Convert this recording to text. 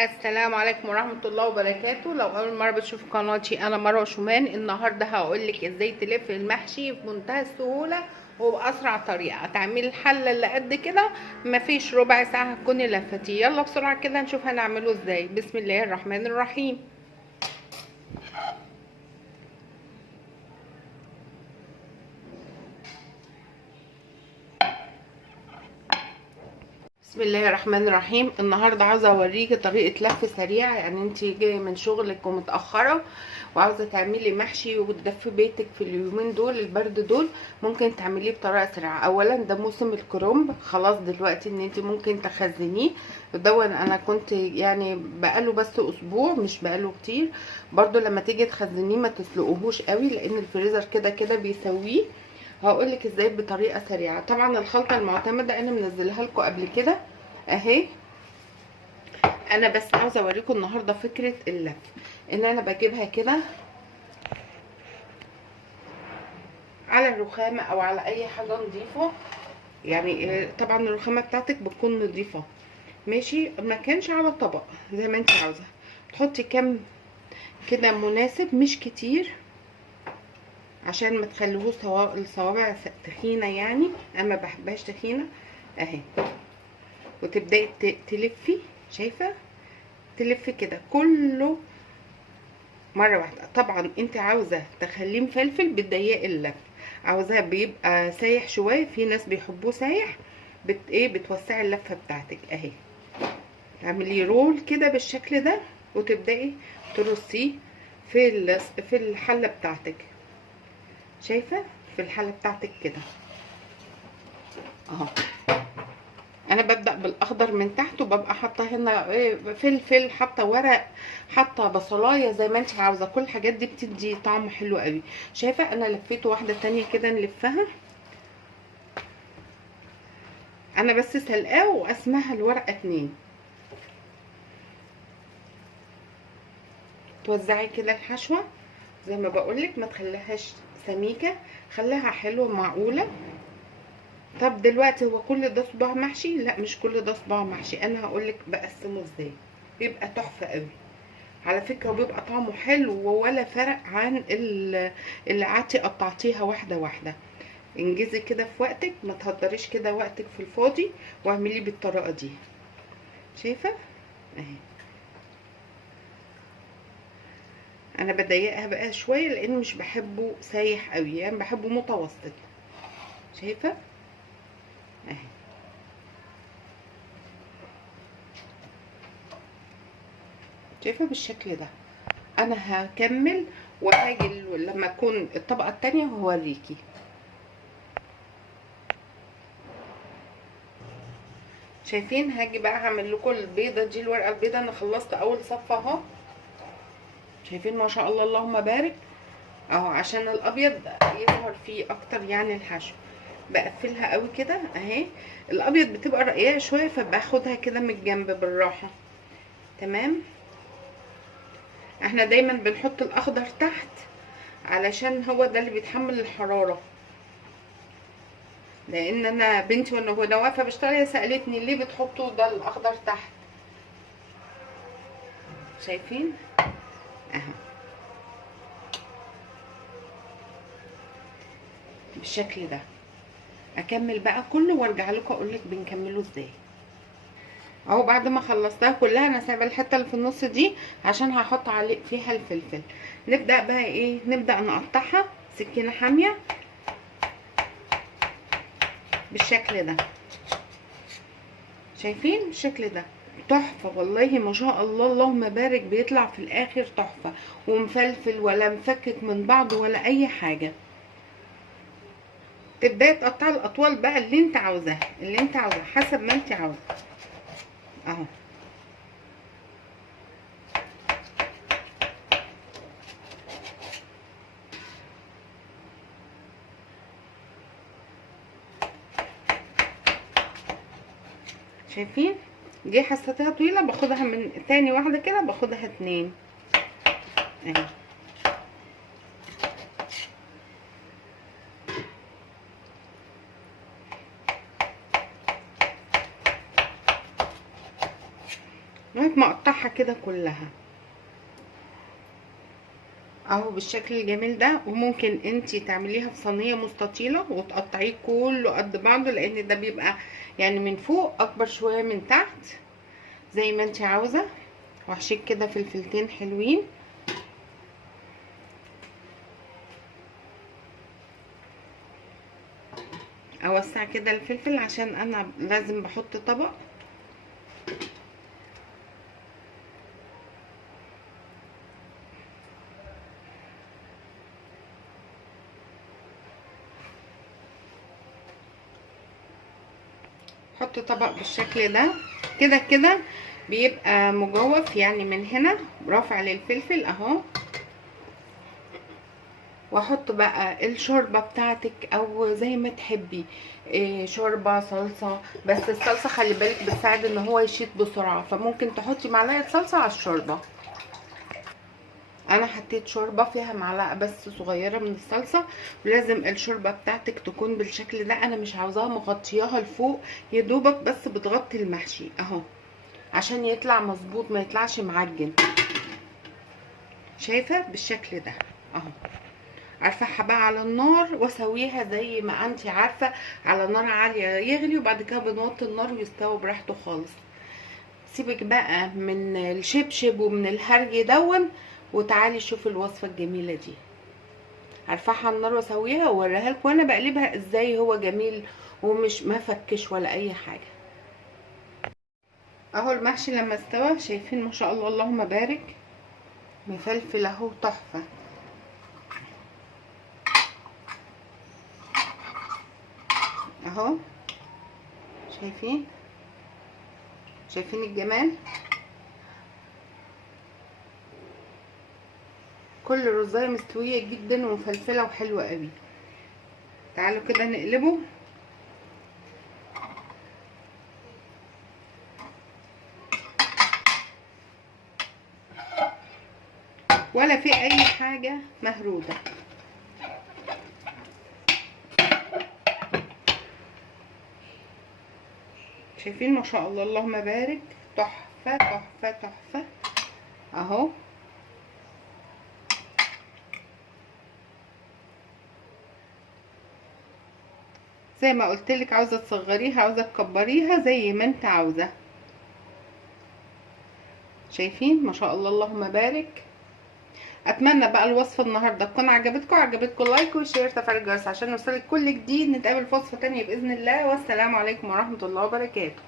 السلام عليكم ورحمة الله وبركاته. لو أول مرة بتشوف قناتي أنا مروة شومان. النهاردة هقولك ازاي تلف المحشي بمنتهى السهولة وبأسرع طريقة. تعملي الحلة اللي قد كده مفيش ربع ساعة هتكوني لفتيه. يلا بسرعة كده نشوف هنعمله ازاي. بسم الله الرحمن الرحيم. بسم الله الرحمن الرحيم. النهارده عاوزه اوريكي طريقه لف سريعه. يعني انت جايه من شغلك ومتاخره وعاوزه تعملي محشي وتدفي بيتك في اليومين دول البرد دول، ممكن تعمليه بطريقه سريعه. اولا ده موسم الكرنب خلاص دلوقتي ان انت ممكن تخزنيه. دون انا كنت يعني بقاله بس اسبوع مش بقاله كتير. برضو لما تيجي تخزنيه ما تسلقوهوش قوي لان الفريزر كده كده بيسويه. هقولك ازاي بطريقه سريعه. طبعا الخلطه المعتمده انا منزلها لكم قبل كده اهي. انا بس عاوزه اوريكم النهارده فكره اللف. ان انا بجيبها كده على الرخامه او على اي حاجه نظيفه. يعني طبعا الرخامه بتاعتك بتكون نظيفه ماشي، ما كانش على طبق زي ما انت عاوزه. تحطي كم كده مناسب مش كتير عشان ما تخليهوش الصوابع تخينه. يعني انا ما بحبهاش تخينه اهي. وتبداي تلفي، شايفه؟ تلفي كده كله مره واحده. طبعا انت عاوزه تخليه مفلفل بتضيقي اللف، عاوزاه بيبقى سايح شويه، في ناس بيحبوه سايح بتوسعي اللفه بتاعتك اهي. تعملي رول كده بالشكل ده وتبداي ترصيه في الحله بتاعتك. شايفه؟ في الحله بتاعتك كده اهو. انا ببدا بالاخضر من تحت وببقى حاطه هنا فلفل، حاطه ورق، حاطه بصلايه زي ما انت عاوزه. كل الحاجات دي بتدي طعم حلو قوي. شايفه؟ انا لفيت واحده تانية كده نلفها. انا بس سلقاه واسمها الورقه 2. توزعي كده الحشوه زي ما بقولك، ما تخليهاش سميكه، خليها حلوه معقوله. طب دلوقتي هو كل ده صباع محشي؟ لا مش كل ده صباع محشي. انا هقولك بقسمه ازاي بيبقى تحفه قوي على فكره، وبيبقى طعمه حلو ولا فرق عن اللي قعدتي قطعتيها واحده واحده. انجزي كده في وقتك، ما تهدريش كده وقتك في الفاضي، واعمليه بالطريقه دي. شايفه اهي؟ انا بضيقها بقى شويه لان مش بحبه سايح قوي، يعني بحبه متوسط. شايفه اهي؟ شايفه بالشكل ده. انا هكمل وهاجي لما اكون الطبقه التانية وهوريكي. شايفين؟ هاجي بقى هعمل لكم البيضه دي. الورقه البيضه انا خلصت اول صفه اهو. شايفين ما شاء الله اللهم بارك اهو، عشان الابيض يظهر فيه اكتر يعني الحشو. بقفلها قوي كده اهي. الابيض بتبقى رقيقه شويه فباخدها كده من الجنب بالراحه. تمام. احنا دايما بنحط الاخضر تحت علشان هو ده اللي بيتحمل الحراره. لان انا بنتي وانا واقفه بشتغل سالتني ليه بتحطوا ده الاخضر تحت. شايفين اهو بالشكل ده. اكمل بقى كله وارجع لكم اقول لك بنكمله ازاي. اهو بعد ما خلصتها كلها انا سايبه الحته اللي في النص دي عشان هحط عليه فيها الفلفل. نبدا بقى ايه؟ نبدا نقطعها سكينه حاميه بالشكل ده. شايفين بالشكل ده؟ تحفه والله ما شاء الله اللهم بارك. بيطلع في الاخر تحفه ومفلفل ولا مفكك من بعض ولا اي حاجه. تبداي تقطعي الاطوال بقى اللي انت عاوزاها، اللي انت عاوزاها حسب ما انت عاوزه اهو. شايفين؟ دي حسيتها طويله باخدها من تاني واحده كده، باخدها 2 اهي. لغايه ما اقطعها كده كلها اهو بالشكل الجميل ده. وممكن انتي تعمليها في صينيه مستطيله وتقطعيه كله قد بعضه، لان ده بيبقى يعني من فوق اكبر شويه من تحت زي ما انتي عاوزه. واحشيك كده فلفلتين حلوين. اوسع كده الفلفل عشان انا لازم بحط طبق. حط طبق بالشكل ده كده كده بيبقى مجوف، يعني من هنا رافع للفلفل اهو. واحط بقى الشوربه بتاعتك او زي ما تحبي، شوربه صلصه. بس الصلصه خلي بالك بتساعد ان هو يشيط بسرعه، فممكن تحطي معلقه صلصه على الشوربه. انا حطيت شوربه فيها معلقه بس صغيره من الصلصه. ولازم الشوربه بتاعتك تكون بالشكل ده. انا مش عاوزاها مغطياها لفوق، يا دوبك بس بتغطي المحشي اهو عشان يطلع مظبوط ما يطلعش معجن. شايفه بالشكل ده اهو. ارفعها بقى على النار واسويها زي ما انتي عارفه على نار عاليه يغلي، وبعد كده بنوطي النار ويستوي براحته خالص. سيبك بقى من الشبشب ومن الهري دون، وتعالي شوفي الوصفه الجميله دي. هرفعها على النار واسويها واوريها لكم وانا بقلبها ازاي هو جميل ومش مفكش ولا اي حاجه. اهو المحشي لما استوى شايفين ما شاء الله اللهم بارك، مفلفل اهو تحفه اهو. شايفين الجمال. كل رزايه مستويه جدا ومفلفله وحلوه قوي. تعالوا كده نقلبه. ولا في اي حاجه مهروده. شايفين ما شاء الله اللهم بارك، تحفه تحفه تحفه اهو. زي ما قلت لك، عاوزه تصغريها عاوزه تكبريها زي ما انت عاوزه. شايفين ما شاء الله اللهم بارك. اتمنى بقى الوصفه النهارده تكون عجبتكم لايك وشير وتفعيل الجرس عشان يوصلك كل جديد. نتقابل في وصفه تانية باذن الله، والسلام عليكم ورحمه الله وبركاته.